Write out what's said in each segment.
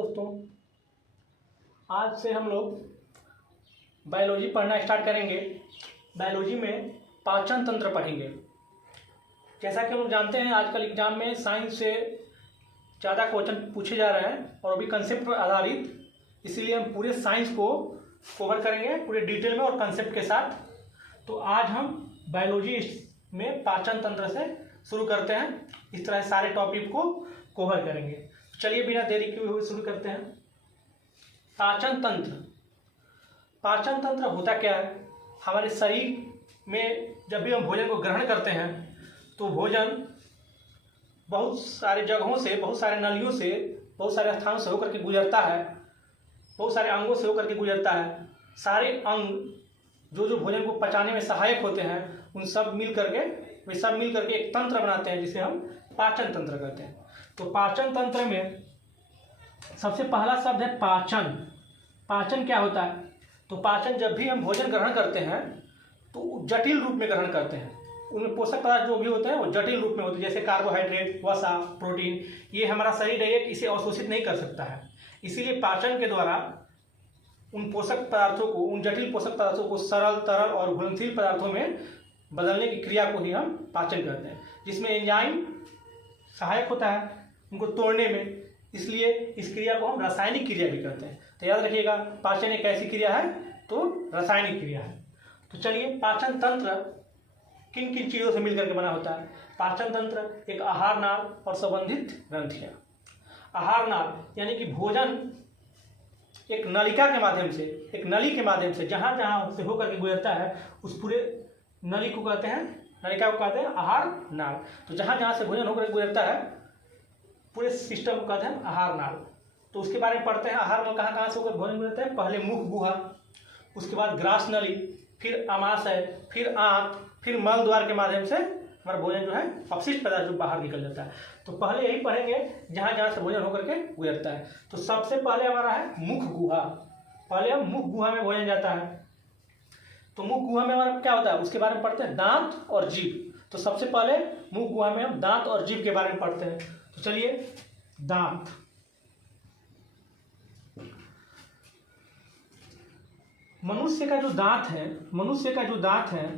दोस्तों, आज से हम लोग बायोलॉजी पढ़ना स्टार्ट करेंगे। बायोलॉजी में पाचन तंत्र पढ़ेंगे। जैसा कि हम लोग जानते हैं, आजकल एग्जाम में साइंस से ज़्यादा क्वेश्चन पूछे जा रहे हैं और अभी कंसेप्ट पर आधारित, इसीलिए हम पूरे साइंस को कवर करेंगे पूरे डिटेल में और कंसेप्ट के साथ। तो आज हम बायोलॉजी में पाचन तंत्र से शुरू करते हैं। इस तरह सारे टॉपिक को कवर करेंगे। चलिए बिना देरी किए हुए शुरू करते हैं। पाचन तंत्र। पाचन तंत्र होता क्या है? हमारे शरीर में जब भी हम भोजन को ग्रहण करते हैं तो भोजन बहुत सारे जगहों से, बहुत सारे नलियों से, बहुत सारे स्थानों से होकर के गुजरता है, बहुत सारे अंगों से होकर के गुजरता है। सारे अंग जो भोजन को पचाने में सहायक होते हैं, उन सब मिल करके एक तंत्र बनाते हैं, जिसे हम पाचन तंत्र कहते हैं। तो पाचन तंत्र में सबसे पहला शब्द है पाचन। पाचन क्या होता है? तो पाचन, जब भी हम भोजन ग्रहण करते हैं तो जटिल रूप में ग्रहण करते हैं। उनमें पोषक पदार्थ जो भी होते हैं वो जटिल रूप में होते हैं, जैसे कार्बोहाइड्रेट, वसा, प्रोटीन। ये हमारा शरीर डायरेक्ट इसे अवशोषित नहीं कर सकता है। इसीलिए पाचन के द्वारा उन पोषक पदार्थों को, उन जटिल पोषक पदार्थों को सरल, तरल और घुलनशील पदार्थों में बदलने की क्रिया को ही हम पाचन कहते हैं, जिसमें एंजाइम सहायक होता है उनको तोड़ने में। इसलिए इस क्रिया को हम रासायनिक क्रिया भी कहते हैं। तो याद रखिएगा, पाचन एक ऐसी क्रिया है तो रासायनिक क्रिया है। तो चलिए, पाचन तंत्र किन किन चीज़ों से मिलकर के बना होता है? पाचन तंत्र एक आहार नाल और संबंधित ग्रंथियाँ। आहार नाल यानी कि भोजन एक नलिका के माध्यम से, एक नली के माध्यम से जहाँ जहाँ से होकर के गुजरता है, उस पूरे नली को कहते हैं, नलिका को कहते हैं आहार नाल। तो जहाँ जहाँ से भोजन होकर गुजरता है, पूरे सिस्टम को कहते हैं आहार नाल। तो उसके बारे में पढ़ते हैं। आहार नाल कहाँ कहाँ से होकर भोजन गुजरता है? पहले मुख गुहा, उसके बाद ग्रास नली, फिर आमाशय, फिर आंत, फिर मल द्वार के माध्यम से हमारा भोजन जो है, अपशिष्ट पदार्थ जो बाहर निकल जाता है। तो पहले यही पढ़ेंगे जहाँ जहाँ से भोजन होकर के गुजरता है। तो सबसे पहले हमारा है मुख गुहा। पहले हम मुख गुहा में भोजन जाता है। तो मुख गुहा में हमारा क्या होता है, उसके बारे में पढ़ते हैं, दांत और जीभ। तो सबसे पहले मुख गुहा में हम दांत और जीभ के बारे में पढ़ते हैं। तो चलिए, दांत। मनुष्य का जो दांत है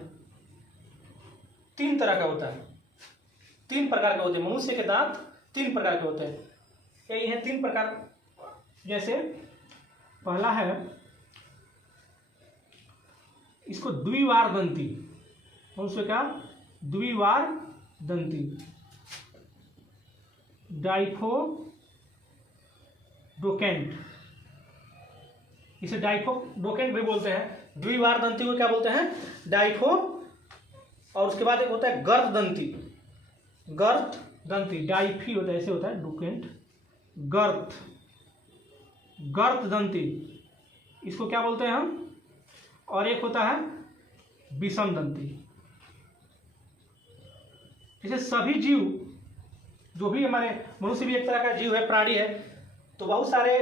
तीन तरह का होता है, तीन प्रकार के होते हैं। मनुष्य के दांत तीन प्रकार के होते हैं। यही है तीन प्रकार। जैसे पहला है, इसको द्विवार दंती। मनुष्य का द्विवार दंती, डाइफोडोकेंट। इसे डाइफोडोकेंट भी बोलते हैं। द्विवार दंती को क्या बोलते हैं? डाइफो। और उसके बाद एक होता है गर्द दंती। गर्द दंती, डाइफी होता है, ऐसे होता है, डोकेंट। गर्द दंती, इसको क्या बोलते हैं हम? और एक होता है विषम दंती। जैसे सभी जीव, जो भी हमारे, मनुष्य भी एक तरह का जीव है, प्राणी है। तो बहुत सारे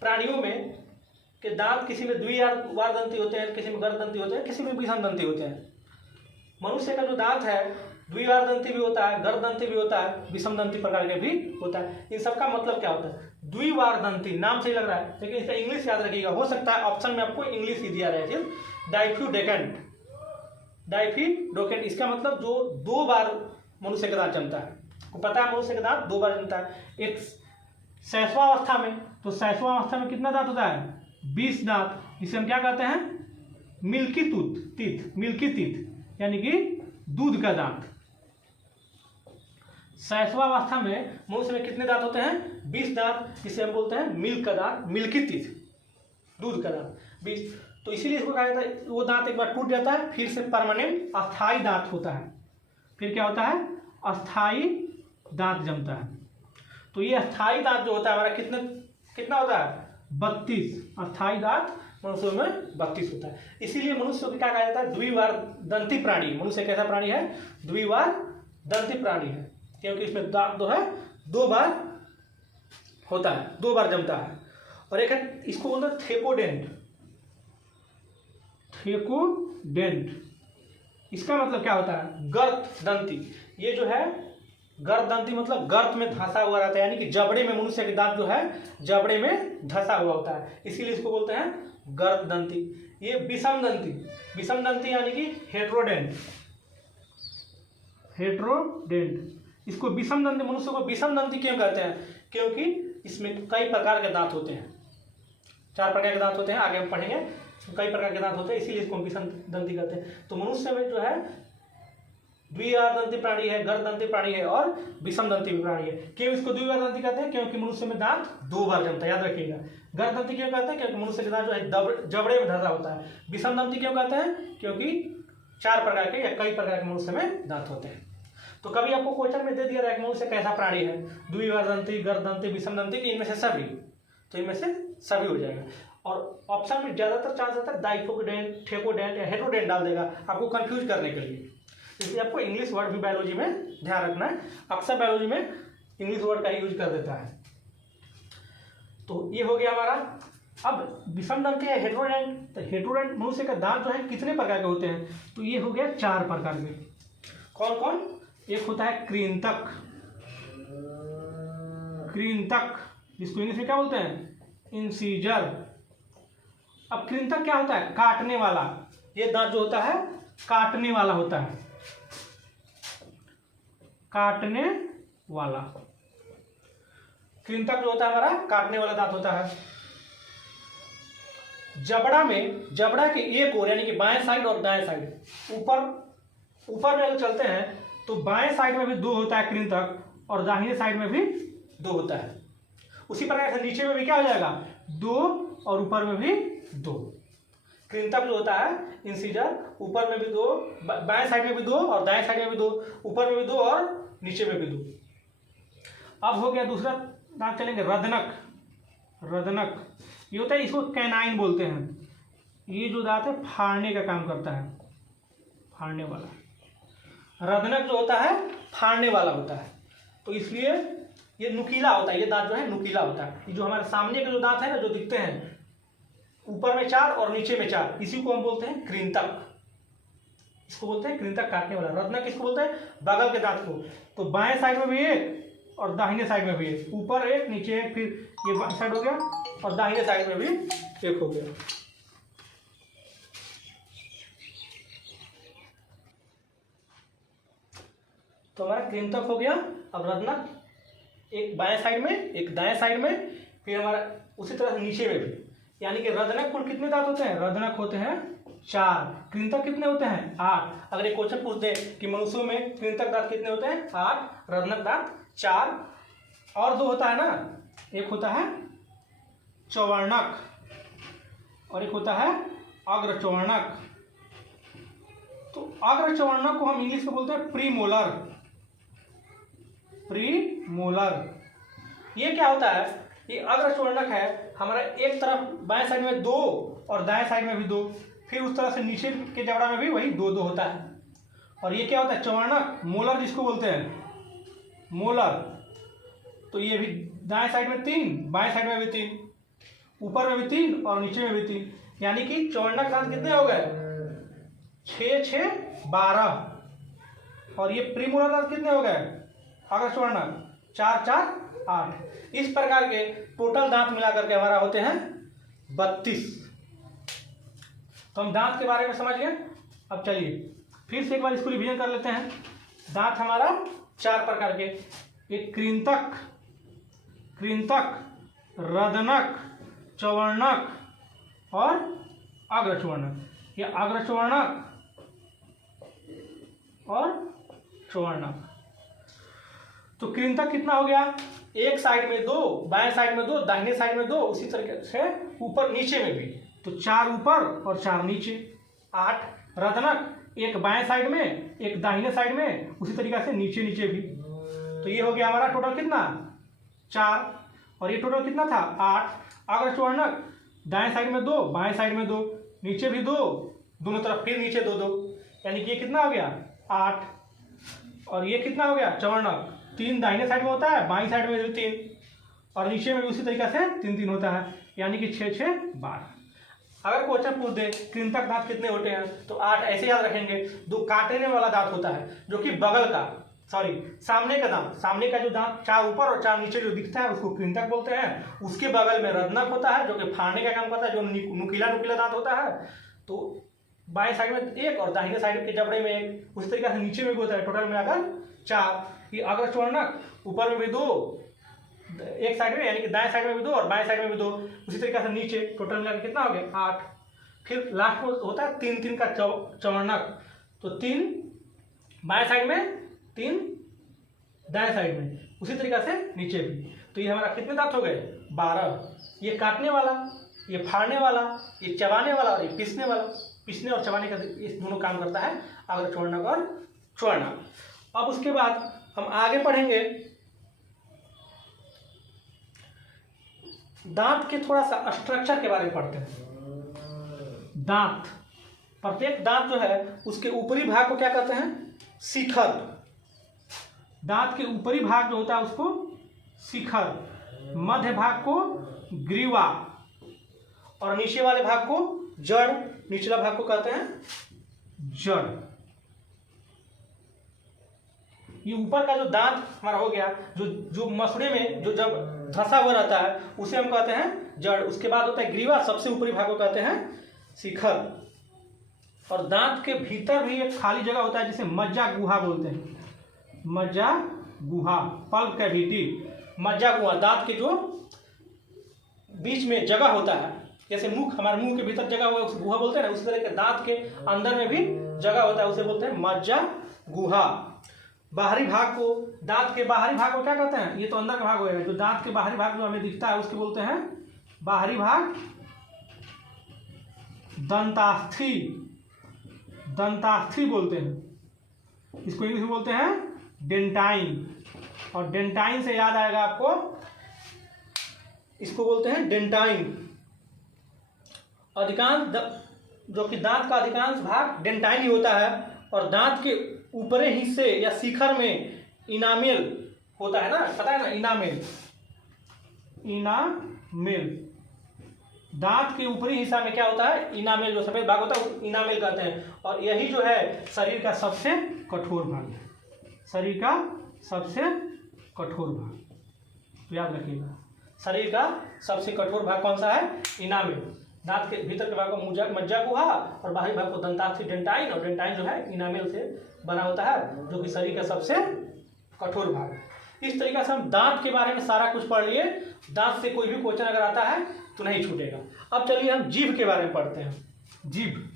प्राणियों में के दांत, किसी में द्विवार दंती होते हैं, किसी में गर्द दंती होते हैं, किसी में विषम दंती होते हैं। मनुष्य का जो दांत है, द्विवार दंती भी होता है, गर्द दंती भी होता है, विषम दंती प्रकार के भी होता है। इन सबका मतलब क्या होता है? द्विवार दंती नाम सही लग रहा है, लेकिन इसका इंग्लिश याद रखिएगा। हो सकता है ऑप्शन में आपको इंग्लिश ही दिया रहे, सिर्फ डाइफोडोकेंट। डाइफोडोकेंट, इसका मतलब जो दो बार मनुष्य का दांत जमता है। को पता है मनुष्य का दांत दो बार जमता है। एक शैशवावस्था में, तो शैशवावस्था में कितना दांत होता है? 20 दांत। इसे हम क्या कहते हैं? मिल्की टीथ, मिल्की टीथ यानी कि दूध का दांत। शैशवावस्था में मनुष्य में कितने दांत होते हैं? 20 दांत। इसे हम बोलते हैं मिल्क का दांत, मिल्की टीथ, दूध का दांत 20। तो इसीलिए इसको कहा जाता है, वो दांत एक बार टूट जाता है, फिर से परमानेंट अस्थाई दांत होता है। फिर क्या होता है? अस्थाई दांत जमता है। तो ये अस्थाई दांत जो होता है हमारा, कितना होता है? 32। अस्थाई दांत मनुष्य में 32 होता है। इसीलिए मनुष्य को क्या कहा जाता है? द्विवार दंती प्राणी। मनुष्य कैसा प्राणी है? द्विवार दंती प्राणी है, क्योंकि इसमें दांत जो है दो बार होता है, दो बार जमता है। और एक है, इसको बोलते हैं थेकोडेंट। थेकोडेंट, इसका मतलब क्या होता है? गर्द दंती। ये जो है गर्ददंती मतलब गर्त में धंसा हुआ रहता है, यानी कि जबड़े में मनुष्य के दांत जो है जबड़े में धंसा हुआ होता है, इसीलिए इसको बोलते हैं गर्ददंती। ये विषमदंती, विषमदंती यानी कि हेट्रोडेंट, हेट्रोडेंट। इसको विषमदंती, मनुष्य को विषमदंती क्यों कहते हैं? क्योंकि इसमें कई प्रकार के दांत होते हैं, 4 प्रकार के दांत होते हैं, आगे हम पढ़ेंगे। कई प्रकार के दांत होते हैं, इसीलिए इसको हम विषमदंती कहते हैं। तो मनुष्य में जो है द्विआधारदंती प्राणी है, गर्ददंती प्राणी है और विषमदंती भी प्राणी है। क्यों इसको द्विआधारदंती कहते हैं? क्योंकि मनुष्य में दांत 2 बार जमता है, याद रखिएगा। गर्ददंती क्यों कहते हैं? क्योंकि मनुष्य के दांत जो है जबड़े में धंसा होता है। विषमदंती क्यों कहते हैं? क्योंकि 4 प्रकार के या कई प्रकार के मनुष्य में दांत होते हैं। तो कभी आपको क्वेश्चन में दे दिया रहा है कि मनुष्य कैसा प्राणी है, द्विआधारदंती, गर्ददंती, विषमदंती, इनमें से सभी, तो इनमें से सभी हो जाएगा। और ऑप्शन में ज्यादातर चांस रहता है डाइकोडेंट, ठेकोडेंट या हेट्रोडेंट डाल देगा आपको कंफ्यूज करने के लिए। इसलिए आपको इंग्लिश वर्ड भी बायोलॉजी में ध्यान रखना है, अक्सर बायोलॉजी में इंग्लिश वर्ड का ही यूज कर देता है। तो ये हो गया हमारा। अब विषमदंती है हेट्रोडेंट, तो हेट्रोडेंट मनुष्य का दांत जो है कितने प्रकार के होते हैं? तो ये हो गया 4 प्रकार के। कौन कौन? एक होता है कृंतक, कृंतक जिसको इंग्लिश में क्या बोलते हैं? इंसीजर। अब कृंतक क्या होता है? काटने वाला। ये दांत जो होता है काटने वाला होता है, काटने वाला। कृंतक जो होता है हमारा काटने वाला दांत होता है। जबड़ा में, जबड़ा के एक ओर यानी कि बाएं साइड और दाएं साइड, ऊपर में अगर चलते हैं तो बाएं साइड में भी 2 होता है कृंतक और दाहिने साइड में भी 2 होता है। उसी प्रकार से नीचे में भी क्या हो जाएगा? 2 और ऊपर में भी 2। कृंतक जो होता है इंसीजर, ऊपर में भी 2, बाएं साइड में भी 2 और दाएं साइड में भी 2, ऊपर में भी 2 और नीचे में भी 2। अब हो गया दूसरा दांत, चलेंगे रदनक। रदनक ये होता है, इसको कैनाइन बोलते हैं। ये जो दांत है फाड़ने का काम करता है, फाड़ने वाला। रदनक जो होता है फाड़ने वाला होता है, तो इसलिए ये नुकीला होता है। ये दांत जो है नुकीला होता है। ये जो हमारे सामने के जो दांत है ना, जो दिखते हैं ऊपर में 4 और नीचे में 4, इसी को हम बोलते हैं कृंतक। इसको बोलते हैं कृंतक, काटने वाला। रदनक किसको बोलते हैं? बगल के दांत को। तो बाएं साइड में भी 1 और दाहिने साइड में भी 1, ऊपर 1 नीचे 1, फिर ये बाएं साइड हो गया और दाहिने साइड में भी 1 हो गया। तो हमारा कृंतक हो गया। अब रदनक, एक बाएं साइड में एक दाएं साइड में, फिर हमारा उसी तरह नीचे में भी, यानी कि रदनक कुल कितने दांत होते हैं? रदनक होते हैं 4। कृंतक कितने होते हैं? 8। अगर एक क्वेश्चन पूछ दे कि मनुष्यों में कृंतक दांत कितने होते हैं? 8। रदनक दांत 4 और 2 होता है ना, एक होता है चौवर्णक और एक होता है अग्रचौवर्णक। तो अग्रचौवर्णक को हम इंग्लिश में बोलते हैं प्रीमोलर, प्रीमोलर। ये क्या होता है? ये अग्रचौवर्णक है हमारा, एक तरफ बाएं साइड में 2 और दाएं साइड में भी 2, फिर उस तरह से नीचे के जबड़ा में भी वही 2-2 होता है। और ये क्या होता है? चौवर्णक, मोलर जिसको बोलते हैं, मोलर। तो ये भी दाएं साइड में 3, बाएं साइड में भी 3, ऊपर में भी 3 और नीचे में भी 3, यानी कि चौवर्णक दांत कितने हो गए? 6, 6, 12। और ये प्रीमोलर दांत कितने हो गए? अग्रचौवर्णक 4, 4, 8। इस प्रकार के टोटल दांत मिलाकर के हमारा होते हैं 32। तो हम दांत के बारे में समझ गए। अब चलिए फिर से एक बार इसको रिवीजन कर लेते हैं। दांत हमारा 4 प्रकार के, एक कृंतक, कृंतक, रदनक, चौवर्णक और अग्रचौवर्णक। ये अग्रचौवर्णक और चौवर्णक। तो कृंतक कितना हो गया? एक साइड में 2, बाएं साइड में 2, दाहिने साइड में 2, उसी तरीके से ऊपर नीचे में भी, तो 4 ऊपर और 4 नीचे, 8। रदनक एक बाएं साइड में एक दाहिने साइड में, उसी तरीके से नीचे नीचे भी। तो ये हो गया हमारा टोटल कितना? 4। और ये टोटल कितना था? 8। अग्रचौवर्णक दाएं साइड में 2, बाएं साइड में 2, नीचे भी 2, दोनों तरफ फिर नीचे 2, 2, यानी कि ये कितना हो गया? 8। और ये कितना हो गया? चौवर्णक 3 दाहिने साइड में होता है, बाईं साइड में भी 3 और नीचे में भी उसी तरीके से 3 3 होता है, यानी कि 6 6 12। अगर क्वेश्चन पूछ दे कृंतक दांत कितने होते हैं तो 8 ऐसे याद रखेंगे। 2 काटने वाला दांत होता है जो कि बगल का, सॉरी, सामने का दांत, सामने का जो दांत चार ऊपर और चार नीचे जो दिखता है उसको कृंतक बोलते हैं। उसके बगल में रत्नक होता है जो कि फाड़ने का काम करता है, जो नुकीला नुकीला दांत होता है। तो बाएं साइड में एक और दाहिने साइड के जबड़े में एक, उस तरीके से नीचे में भी होता है। टोटल मिलाकर 4। ये अग्रचर्णक, ऊपर में भी 2, एक साइड में यानी कि दाएं साइड में भी 2 और बाएं साइड में भी 2। उसी तरीके से नीचे टोटल मिलाकर कितना हो गया 8। फिर लास्ट में होता है 3-3 का चवर्णक, तो 3 बाएं साइड में, 3 दाएं साइड में, उसी तरीके से नीचे भी। तो ये हमारा कितने दांत हो गए 12। ये काटने वाला, ये फाड़ने वाला, ये चबाने वाला और ये पीसने वाला। पीसने और चबाने का इस दोनों काम करता है अग्रचर्णक और चवर्णक। अब उसके बाद हम आगे पढ़ेंगे दांत के थोड़ा सा स्ट्रक्चर के बारे में पढ़ते हैं। दांत, प्रत्येक दांत जो है उसके ऊपरी भाग को क्या कहते हैं शिखर। दांत के ऊपरी भाग जो होता है उसको शिखर, मध्य भाग को ग्रीवा और नीचे वाले भाग को जड़, निचला भाग को कहते हैं जड़। ये ऊपर का जो दांत हमारा हो गया, जो मसड़े में जो जब धंसा हुआ रहता है उसे हम कहते हैं जड़। उसके बाद होता है ग्रीवा, सबसे ऊपरी भाग को कहते हैं शिखर। और दांत के भीतर भी एक खाली जगह होता है जिसे मज्जा गुहा बोलते हैं। मज्जा गुहा, पल्प कैविटी, मज्जा गुहा, दांत के जो बीच में जगह होता है, जैसे मुख, हमारे मुंह के भीतर जगह हुआ है उसे गुहा बोलते हैं ना, उसी तरह के दांत के अंदर में भी जगह होता है, उसे बोलते हैं मज्जा गुहा। बाहरी भाग को, दांत के बाहरी भाग को क्या कहते हैं, ये तो अंदर का भाग होगा, जो दांत के बाहरी भाग जो हमें दिखता है उसके बोलते हैं बाहरी भाग दंतास्थी, दंतास्थी बोलते हैं। इसको इंग्लिश में बोलते हैं डेंटाइन, और डेंटाइन से याद आएगा आपको, इसको बोलते हैं डेंटाइन। अधिकांश जो कि दांत का अधिकांश भाग डेंटाइन ही होता है, और दांत के ऊपरी हिस्से या शिखर में इनामेल होता है ना, पता है ना इनामेल, इनामेल। दांत के ऊपरी हिस्सा में क्या होता है इनामेल, जो सफेद भाग होता है इनामेल कहते हैं। और यही जो है शरीर का सबसे कठोर भाग है, शरीर का सबसे कठोर भाग, तो याद रखिएगा शरीर का सबसे कठोर भाग कौन सा है इनामेल। दांत के भीतर के भाग को मज्जा गुहा और बाहरी भाग को दंतास्थी डेंटाइन, और डेंटाइन जो है इनामेल से बना होता है जो कि शरीर का सबसे कठोर भाग है। इस तरीके से हम दांत के बारे में सारा कुछ पढ़ लिए। दांत से कोई भी क्वेश्चन अगर आता है तो नहीं छूटेगा। अब चलिए हम जीभ के बारे में पढ़ते हैं। जीभ,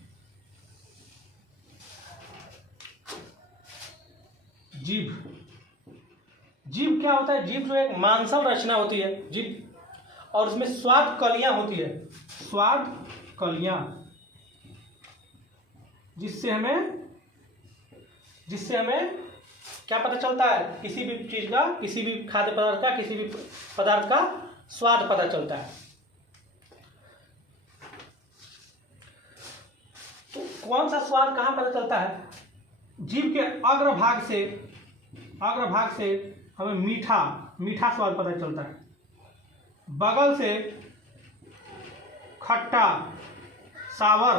जीभ, जीभ क्या होता है, जीभ जो एक मांसल रचना होती है जीभ, और उसमें स्वाद कलियां होती है, स्वाद कलियां, जिससे हमें क्या पता चलता है, किसी भी चीज का, किसी भी खाद्य पदार्थ का, किसी भी पदार्थ का स्वाद पता चलता है। तो कौन सा स्वाद कहाँ पता चलता है, जीभ के अग्रभाग से हमें मीठा स्वाद पता चलता है, बगल से खट्टा सावर,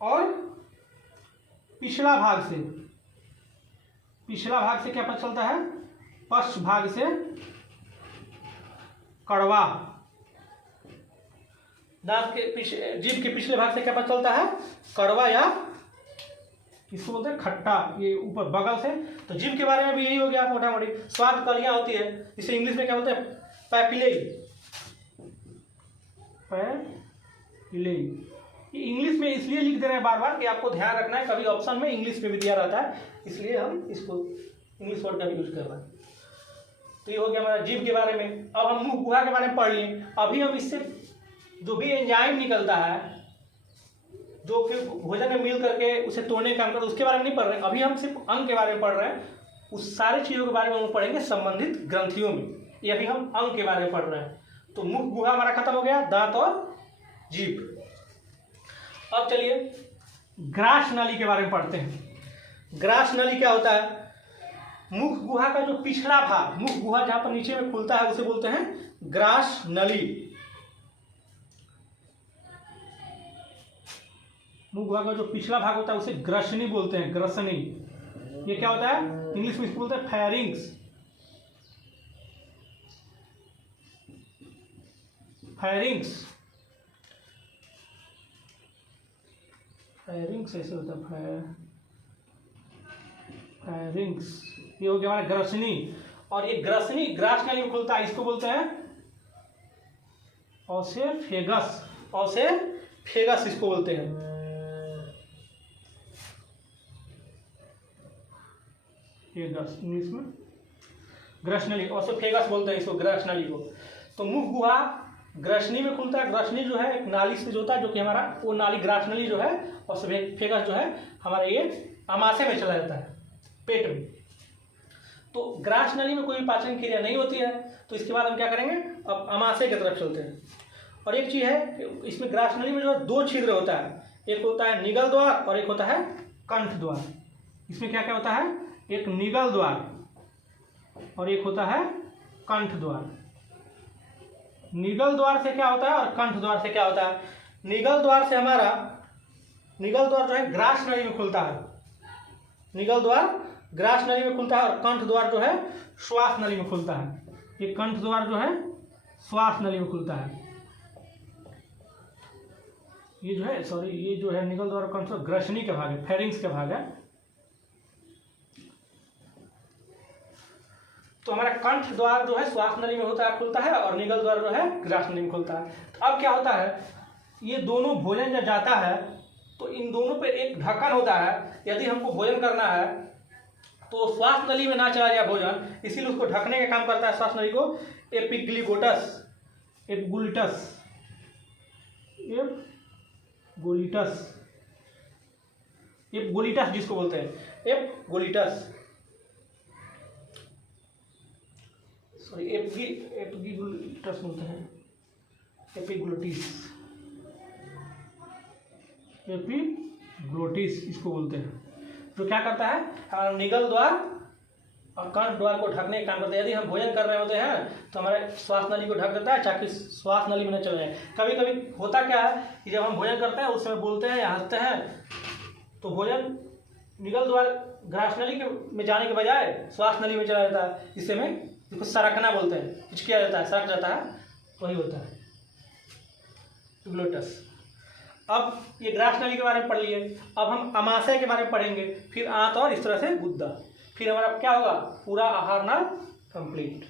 और पिछला भाग से क्या पता चलता है, पश्च भाग से कड़वा। दांत के जीभ के पिछले भाग से क्या पता चलता है, कड़वा, या इसको बोलते हैं खट्टा, ये ऊपर बगल से। तो जीभ के बारे में भी यही हो गया मोटा मोटी, स्वाद कलियां होती है, इसे इंग्लिश में क्या बोलते हैं पैपिलेई, पैपिलेई। ये इंग्लिश में इसलिए लिख दे रहे हैं बार बार कि आपको ध्यान रखना है, कभी ऑप्शन में इंग्लिश में भी दिया रहता है, इसलिए हम इसको इंग्लिश वर्ड का भी यूज कर रहे हैं। तो ये हो गया हमारा जीभ के बारे में। अब हम मुंह गुहा के बारे में पढ़ लिए। अभी हम इससे जो भी एंजाइम निकलता है, जो फिर भोजन में मिल करके उसे तोड़ने का काम करता है, उसके बारे में नहीं पढ़ रहे हैं। अभी हम सिर्फ अंग के बारे में पढ़ रहे हैं। उस सारी चीज़ों के बारे में हम पढ़ेंगे संबंधित ग्रंथियों में। ये अभी हम अंग के बारे में पढ़ रहे हैं। तो मुख गुहा हमारा खत्म हो गया, दांत और जीभ। अब चलिए ग्रास नली के बारे में पढ़ते हैं। ग्रास नली क्या होता है, मुख गुहा का जो पिछला भाग, मुख गुहा जहां पर नीचे में खुलता है उसे बोलते हैं ग्रास नली। मुख गुहा का जो पिछला भाग होता है उसे ग्रसनी बोलते हैं, ग्रसनी। ये क्या होता है, इंग्लिश में इसको बोलते हैं फेरिंग्स। फेरिंग्स, फेरिंग्स ऐसे होता है, फेरिंग्स। ये हो गया हमारा ग्रसनी, और ये ग्रसनी ग्रास नली में खुलता है, इसको बोलते हैं ओसेफेगस। ओसेफेगस इसको बोलते हैं। फेगस इंग्लिश में ग्रसनली, ओसेफेगस बोलते हैं इसको, ग्रसनली को। तो मुख गुहा ग्रसनी में खुलता है। ग्रसनी जो है एक नाली से जो होता है, जो कि हमारा वो नाली ग्रसनली जो है, और फेगस जो है हमारा ये अमाशय में चला जाता है, पेट में। तो ग्रसनली में कोई पाचन क्रिया नहीं होती है, तो इसके बाद हम क्या करेंगे, अब अमाशय की तरफ चलते हैं। और एक चीज़ है कि इसमें ग्रसनली में जो है 2 छिद्र होता है, एक होता है निगल द्वार और एक होता है कंठ द्वार। इसमें क्या क्या होता है, एक निगल द्वार और एक होता है कंठ द्वार। निगल द्वार से क्या होता है और कंठ द्वार से क्या होता है। निगल द्वार से हमारा, निगल द्वार जो है ग्रास नली में खुलता है, निगल द्वार ग्रास नली में खुलता है, और कंठ द्वार जो है श्वास नली में खुलता है। ये कंठ द्वार जो है श्वास नली में खुलता है। ये जो है, सॉरी, ये जो है निगल द्वार कंठ ग्रसनी का भाग है, फेरिंग्स का भाग है। तो हमारा कंठ द्वार जो है श्वास नली में होता है, खुलता है, और निगल द्वार जो है ग्रास नली में खुलता है। तो अब क्या होता है, ये दोनों भोजन जब जाता है तो इन दोनों पे एक ढक्कन होता है। यदि हमको भोजन करना है तो श्वास नली में ना चला जाए भोजन, इसीलिए उसको ढकने का काम करता है श्वास नली को एपिग्लिगोटस, एपिगुलिटस, एपिगोलिटस, एपिगोलिटस जिसको बोलते हैं, एपिगोलिटस, सॉरी एपिग्लिगोलिटस बोलते हैं, एपिग्लोटिस, एपिग्लोटिस इसको बोलते हैं। जो क्या करता है, हमारा निगल द्वार और कंठ द्वार को ढकने का काम करता है। यदि हम भोजन कर रहे होते हैं तो हमारे श्वास नली को ढक देता है, ताकि श्वास नली में न चले जाए। कभी कभी होता क्या है कि जब हम भोजन करते हैं उस समय बोलते हैं या हंसते हैं, तो भोजन निगल द्वार ग्रास नली में जाने के बजाय श्वास नली में चला जाता है। इसे में इसको सरकना बोलते हैं, कुछ किया जाता है, सरक जाता है, वही होता है ग्लोटस। अब ये ग्रास नली के बारे में पढ़ लिए, अब हम अमाशय के बारे में पढ़ेंगे, फिर आंत और इस तरह से गुद्दा, फिर हमारा क्या होगा, पूरा आहार नाल कंप्लीट।